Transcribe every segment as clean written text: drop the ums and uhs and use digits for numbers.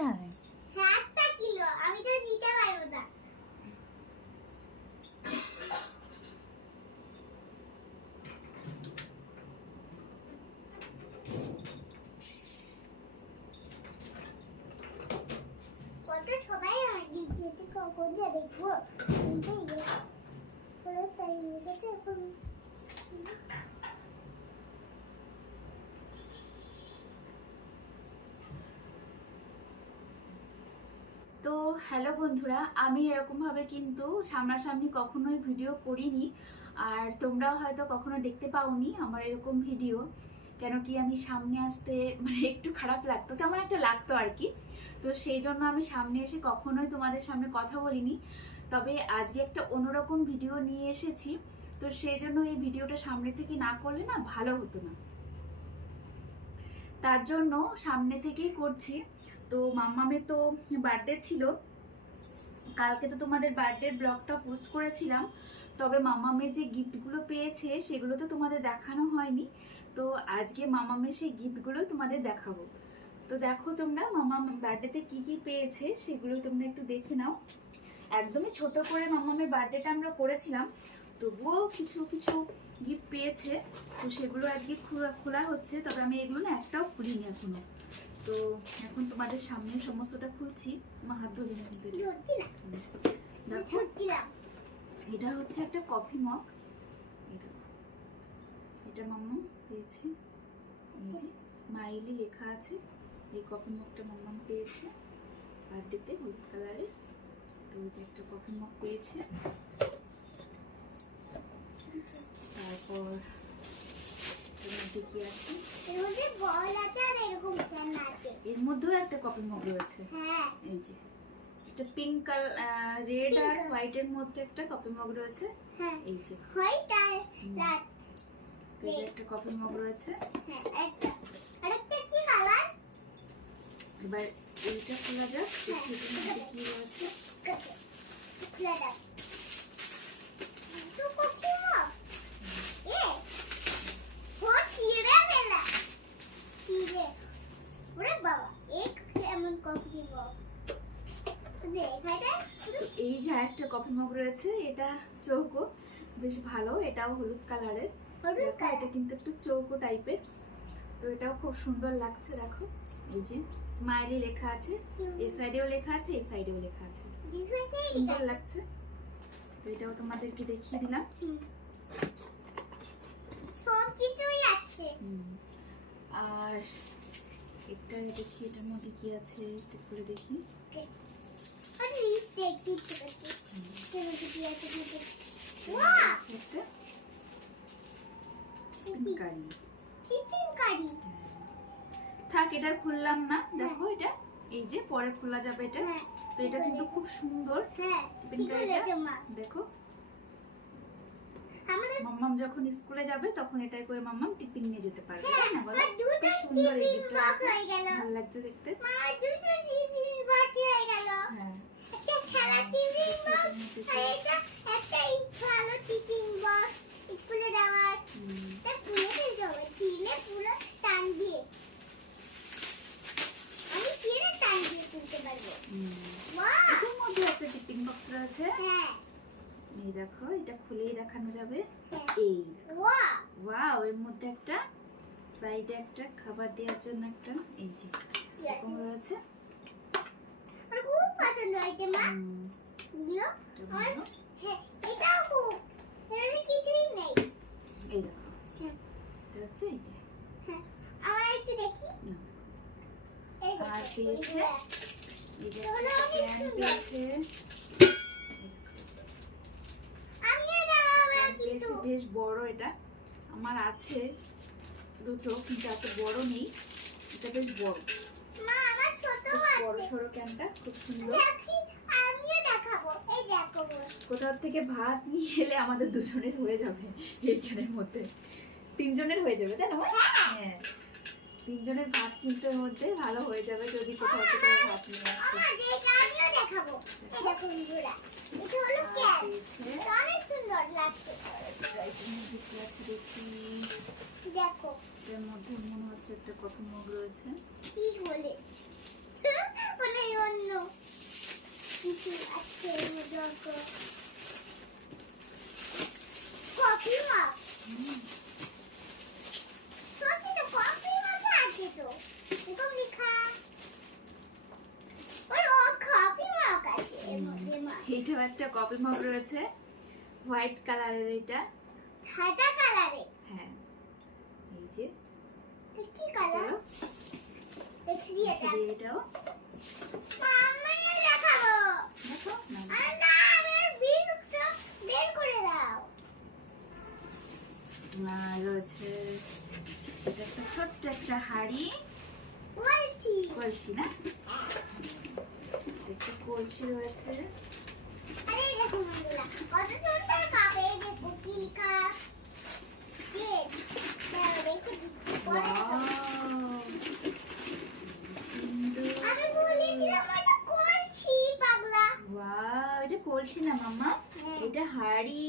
কোথায়? 7টা কিলো, আমি তো নিতে পারবো না। কত সবাই আগে যেতে কখন যা দেখবো। তাই নিতে এখন তো হ্যালো বন্ধুরা, আমি এরকমভাবে কিন্তু সামনাসামনি কখনোই ভিডিও করিনি, আর তোমরাও হয়তো কখনো দেখতে পাওনি আমার এরকম ভিডিও। কেন কি আমি সামনে আসতে মানে একটু খারাপ লাগতো, কেমন একটা লাগতো আর কি। তো সেই জন্য আমি সামনে এসে কখনোই তোমাদের সামনে কথা বলিনি। তবে আজকে একটা অন্যরকম ভিডিও নিয়ে এসেছি, তো সেই জন্য এই ভিডিওটা সামনে থেকে না করলে না ভালো হতো না, তার জন্য সামনে থেকেই করছি। তো মাম্মামের তো বার্থডে ছিল কালকে, তো তোমাদের বার্থডের ব্লগটা পোস্ট করেছিলাম। তবে মাম্মামের যে গিফটগুলো পেয়েছে সেগুলো তো তোমাদের দেখানো হয়নি, তো আজকে মাম্মামের সেই গিফটগুলো তোমাদের দেখাবো। তো দেখো তোমরা মাম্মাম বার্থডেতে কি কি পেয়েছে সেগুলো তোমরা একটু দেখে নাও। একদমই ছোট করে মাম্মামের বার্থডেটা আমরা করেছিলাম, তবুও কিছু কিছু গিফট পেয়েছে, তো সেগুলো আজকে খোলা হচ্ছে। তবে আমি এগুলো না একটাও খুলিনি এখনো, তো এখন তোমাদের সামনে সমস্তটা খুলছি। আমার হাত ধরে দেখো, এটা হচ্ছে একটা কফি মগ। এই দেখো, এটা মাম্মা পেয়েছে, এই যে স্মাইলি লেখা আছে। এই কফি মগটা মাম্মা পেয়েছে বার্থডেতে, হলুদ কালারের। তো এই যে একটা কফি মগ পেয়েছে। তারপর কি আছে, এর মধ্যেও একটা কফি মগ রয়েছে। এই যে এটা পিঙ্ক কালার, রেড আর হোয়াইট এর মধ্যে একটা কফি মগ রয়েছে। এই যে হোয়াইট আর রেড, এই যে একটা কফি মগ রয়েছে। আরেকটা কি কালার? এবার এইটা খোলা যাক, দেখি এর মধ্যে কি রয়েছে। খোলা যাক। তো কফি মগ এ হট চিড়ে মেলা চিড়ে। ওরে বাবা, এক কেমন কফি মগ। এই যে একটা কফি মগ রয়েছে, এটা চৌকো, বেশ ভালো। এটাও হলুদ কালারের, এটা কিন্তু একটু চৌকো টাইপের। তো এটাও খুব সুন্দর লাগছে। দেখো এই যে স্মাইলি লেখা আছে, এই সাইডেও লেখা আছে, এই সাইডেও লেখা আছে, সুন্দর লাগছে। তো এটাও তোমাদেরকে দেখিয়ে দিলাম। সব কিছুই আছে। আর এটা দেখি এটার মধ্যে কি আছে, একটু করে দেখি। থাক, এটা খুললাম না। দেখো এটা এই যে পরে খোলা যাবে এটা। তো এটা কিন্তু খুব সুন্দর। দেখো মাম্মাম যখন স্কুলে যাবে তখন এটাই করে মাম্মাম টিফিন নিয়ে যেতে পারবে, তাই না? বলো, সুন্দর। এই গিফটটা ভালো লাগছে দেখতে। হ্যাঁ, একটা খেলা টিফিন বক্স আর এটা একটা ভালো টিফিন বক্স স্কুলে যাওয়ার। এটা খুলে ফেলতে হবে, ছিলে পুরো টান দিয়ে। আমি ছিলে টান দিয়ে খুলতে পারবো। ওয়াও, এর মধ্যে একটা টিফিন বক্স রয়েছে। হ্যাঁ, এই দেখো, এটা খুলেই দেখানো যাবে। এই ওয়াও, ওয়াও, এর মধ্যে একটা সাইডে একটা খাবার দেওয়ার জন্য একটা এই যে এরকম রয়েছে। আমার খুব পছন্দ হয়েছে মা গুলো। আর হ্যাঁ, এটাও খুব, এর কিছুই নেই। এই দেখো, এটা হচ্ছে এই যে। হ্যাঁ, আমার একটু দেখি। আর পেয়েছে এই যে প্যান পেয়েছে। বেশ বড়, এটা আমার আছে দুটো, কিন্তু এত বড় নেই। এটা বেশ বড়। মা, আমার ছোট আছে। বড় সরো ক্যানটা খুব সুন্দর। দেখি, আমিও দেখাবো। এই দেখো, কোথাও থেকে ভাত নিয়ে এলে আমাদের দুজনের হয়ে যাবে এই ক্যানের মধ্যে। তিনজনের হয়ে যাবে, তাই না? হ্যাঁ, তিনজনের ভাত কিন্তু এর মধ্যে ভালো হয়ে যাবে যদি কোথাও থেকে ভাত নিয়ে আসে। আমিও দেখাবো। এই দেখো বন্ধুরা, এটা হলো ক্যান। অনেক সুন্দর লাগছে। দেখি, দেখো এর মধ্যে মনে হচ্ছে একটা কফি মগ রয়েছে। কি বলে? মনে অন্য কিছু আছে এর মধ্যে কফি মগ কফি তো কফি মগ আছে তো এরকম লেখা ওই ও কফি মগ আছে এর মধ্যে মা এইটাও একটা কফি মগ রয়েছে, হোয়াইট কালারের। এটা সাদা কালারে হ্যাঁ, এই যে কি কালার চলো দেখি দিয়ে দাও এটাও আমিও দেখাবো দেখো না, আর না আমার বিলটা বের করে দাও আর রয়েছে এটা একটা ছোট্ট একটা হাঁড়ি, বলছি কলসি না, একটা কলসি রয়েছে। আরে দেখো বন্ধুরা কত সুন্দর কাপে দেখো কি লেখা কেক দাঁড়াও দেখো দিচ্ছি পরে দেখো। Wow! সুন্দর। আমি বলেছিলাম এটা কলছি পাগলা Wow, এটা কলসি না মাম্মা, হ্যাঁ। এটা হাঁড়ি।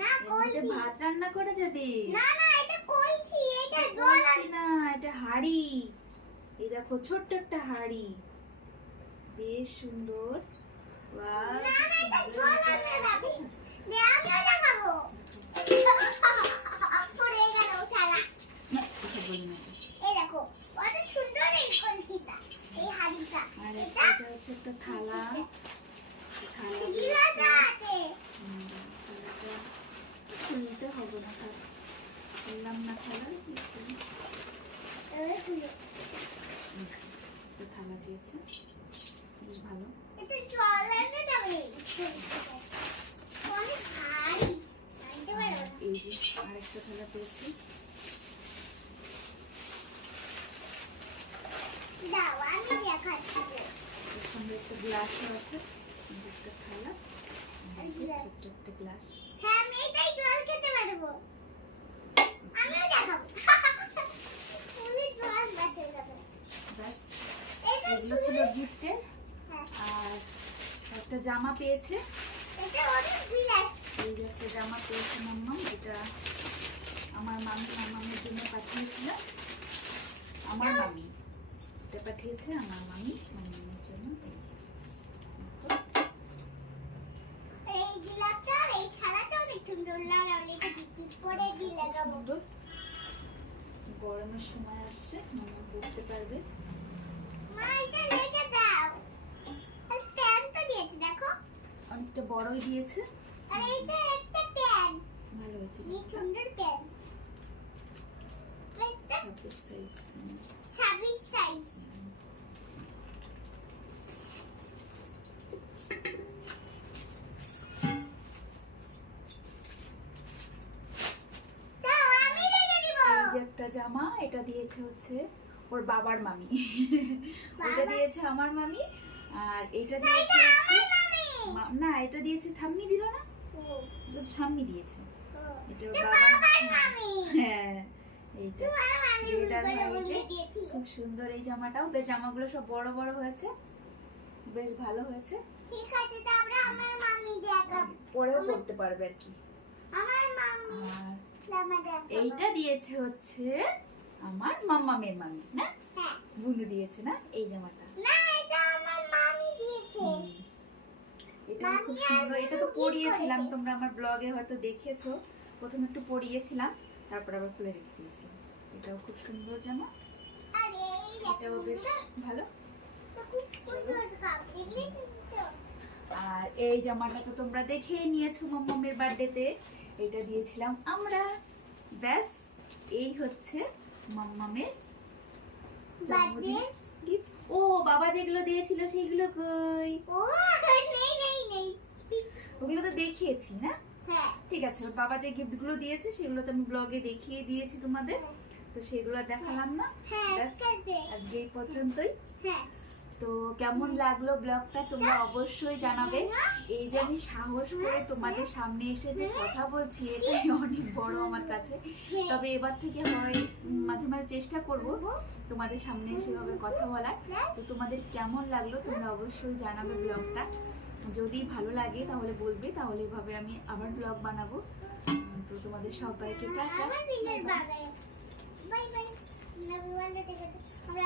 না এর মধ্যে কলছি ভাত রান্না করা যাবে। না না এটা কলছি এটা এটা জল কলসি না, এটা হাঁড়ি। এই দেখো ছোট্ট একটা হাঁড়ি, বেশ সুন্দর। Wow, না না এটা সুন্দর জল এটা। আনতে রাখি দে আমিও দেখাবো পড়ে গেল শালা না, কথা বলি না। এই দেখো কত সুন্দর এই কলসিটা এই হাড়িটা আর এটা এটা হচ্ছে একটা থালা, থালা গিলাস রয়েছে। আছে থালাটা খুলতে হবে না, থাক। খুললাম না থালা, কি করি? এবারে খুলো এই যে, একটা থালা দিয়েছে, বেশ ভালো। এটা জল আনতে যাবে অনেক ভারী আনতে পারবো না এই যে আরেকটা থালা পেয়েছি, দাও আমি দেখাচ্ছি এর সঙ্গে একটা গ্লাসও আছে। এই যে একটা থালা, আর এই যে ছোট্ট একটা গ্লাস। হ্যাঁ আমি এটাই জল খেতে পারবো আমিও দেখাবো ফুলে জল বাটে যাবে ব্যাস, এটা এগুলো ছিল গিফটের। হ্যাঁ আর একটা জামা পেয়েছে, এটা অনেক বিলাস এই যে একটা জামা পেয়েছে মাম্মা, এটা আমার মামির জন্য পাঠিয়েছিল। আমার মামি এটা পাঠিয়েছে, আমার মামির জন্য। এই যে এই গিলাসটা আর এই থালাটা অনেক সুন্দর লাগালে কি পরে দিয়ে লাগাবো সুন্দর, গরমের সময় আসছে, মামা পড়তে পারবে। মা এটা রেখে দাও আর প্যান তো দিয়েছে দেখো অনেকটা বড়ই দিয়েছে, আর এইটা একটা প্যান ভালো হয়েছে। কি সুন্দর প্যান এটা 26 সাইজ। 26 সাইজ দাও আমি রেখে দিব এই যে একটা জামা, এটা দিয়েছে হচ্ছে ওর বাবার মামি, ওটা দিয়েছে আমার মামি। আর এটা দিয়েছে হচ্ছে না, এটা দিয়েছে ঠাম্মি, দিল না, এটা ঠাম্মি দিয়েছে। এটা ওর বাবার মামি হ্যাঁ, এইটা তোমার মামি রেড আর করে হোয়াইটে। বলে দিয়েছি খুব সুন্দর এই জামাটাও, বেশ জামাগুলো সব বড় বড় হয়েছে, বেশ ভালো হয়েছে। ঠিক আছে তারপরে আমার মামি দেখাবো পরেও পড়তে পারবে আর কি। আমার মামি আর জামা দেখাবো এইটা দিয়েছে হচ্ছে আমার মাম্মামের মামি না, হ্যাঁ বুনু দিয়েছে না এই জামাটা। না এটা আমার মামি দিয়েছে এটা খুব মামি আর সুন্দর, এটা তো বুনু gift পরিয়েছিলাম, করেছে। তোমরা আমার ব্লগে হয়তো দেখেছো। প্রথমে একটু পরিয়েছিলাম, তারপর আবার খুলে রেখে দিয়েছিলাম। এটাও খুব সুন্দর জামা, আর এই এটাও বেশ ভালো। তো খুব সুন্দর কাপ দেখলি তো আর এই জামাটা তো তোমরা দেখেই নিয়েছো মাম্মামের বার্থডেতে, এটা দিয়েছিলাম আমরা। ব্যাস, এই হচ্ছে মাম্মামের বার্থডে গিফট। ও বাবা যেগুলো দিয়েছিল সেইগুলো কই? ও নেই নেই নেই ওগুলো তো দেখিয়েছি না? হ্যাঁ ঠিক আছে, ওর বাবা যে গিফটগুলো দিয়েছে সেগুলো তো আমি ব্লগে দেখিয়ে দিয়েছি তোমাদের, তো সেগুলো দেখালাম না। হ্যাঁ ব্যাস, ঠিক আছে আজকে এই পর্যন্তই। হ্যাঁ তো কেমন লাগলো ব্লগটা তোমরা অবশ্যই জানাবে। এই যে আমি সাহস করে তোমাদের সামনে এসে যে কথা বলছি, এটাই অনেক বড় আমার কাছে। তবে এবার থেকে হয় মাঝে মাঝে চেষ্টা করব তোমাদের সামনে এসে এভাবে কথা বলার। তো তোমাদের কেমন লাগলো তোমরা অবশ্যই জানাবে ব্লগটা। যদি ভালো লাগে তাহলে বলবে, তাহলে এভাবে আমি আবার ব্লগ বানাবো। তো তোমাদের সবাইকে টাটা। আমার বিলের বাবা bye bye love you all আমরা